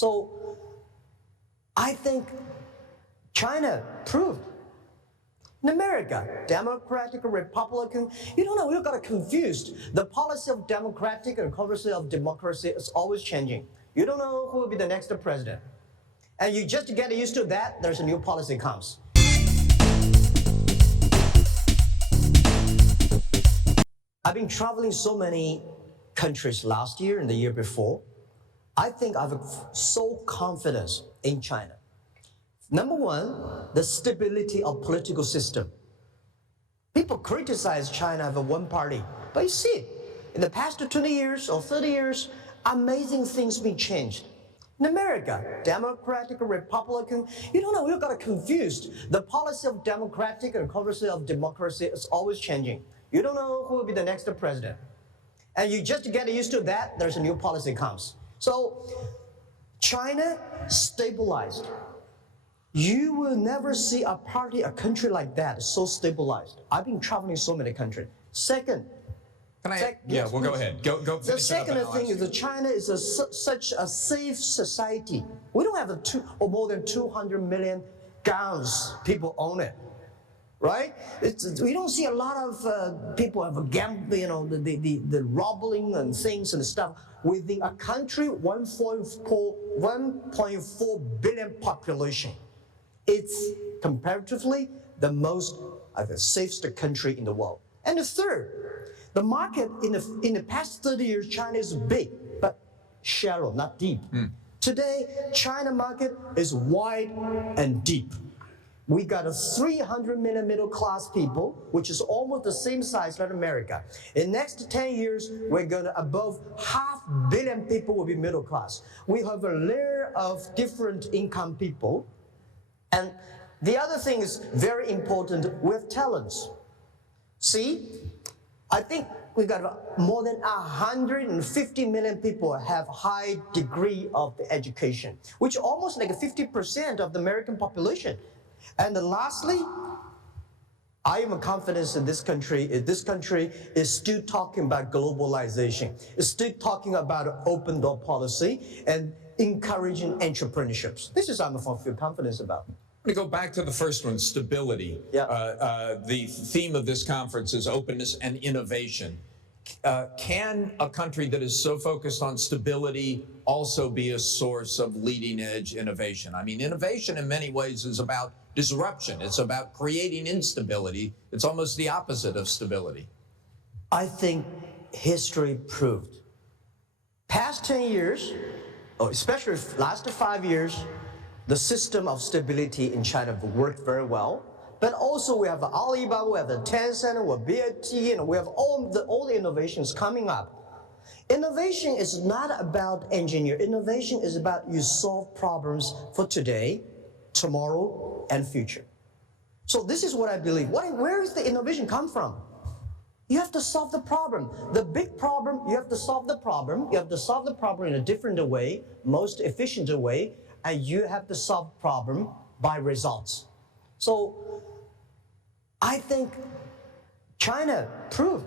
So I think China proved. In America, Democratic or Republican, you don't know, you got confused. The policy of Democratic and policy of democracy is always changing. You don't know who will be the next president. And you just get used to that, there's a new policy comes. I've been traveling so many countries last year and the year before. I think I have so confidence in China. Number one, the stability of political system. People criticize China as a one party, but you see, in the past 20 years or 30 years, amazing things been changed. In America, Democratic or Republican, you don't know, you got confused. The policy of Democratic and policy of democracy is always changing. You don't know who will be the next president. And you just get used to that, there's a new policy comes. So, China stabilized. You will never see a party, a country like that so stabilized. I've been traveling so many countries. Second, go ahead. Go the second thing is that China is such a safe society. We don't have more than 200 million guns. People own it, right? We don't see a lot of people have a gamble, you know, the robbing and things and stuff. Within a country, 1.4 billion population. It's comparatively the most safest country in the world. And the third, the market in the past 30 years, China is big, but shallow, not deep. Today, China market is wide and deep. We got a 300 million middle class people, which is almost the same size like America. In the next 10 years, we're going to above 500 million people will be middle class. We have a layer of different income people. And the other thing is very important, we have talents. See, I think we got more than 150 million people have high degree of education, which almost like 50% of the American population. And then lastly, I am confident in this country. This country is still talking about globalization. It's still talking about open door policy and encouraging entrepreneurships. This is I'm feel confidence about. I'm going to go back to the first one, stability. Yeah. The theme of this conference is openness and innovation. Can a country that is so focused on stability also be a source of leading edge innovation? I mean, innovation in many ways is about disruption. It's about creating instability. It's almost the opposite of stability. I think history proved. Past 10 years, or especially last 5 years, the system of stability in China worked very well. But also we have Alibaba, we have the Tencent, we have BAT, and we have all the innovations coming up. Innovation is not about engineering. Innovation is about you solve problems for today, tomorrow, and future. So this is what I believe. Where does the innovation come from? You have to solve the problem. The big problem, you have to solve the problem. You have to solve the problem in a different way, most efficient way, and you have to solve the problem by results. So I think China proved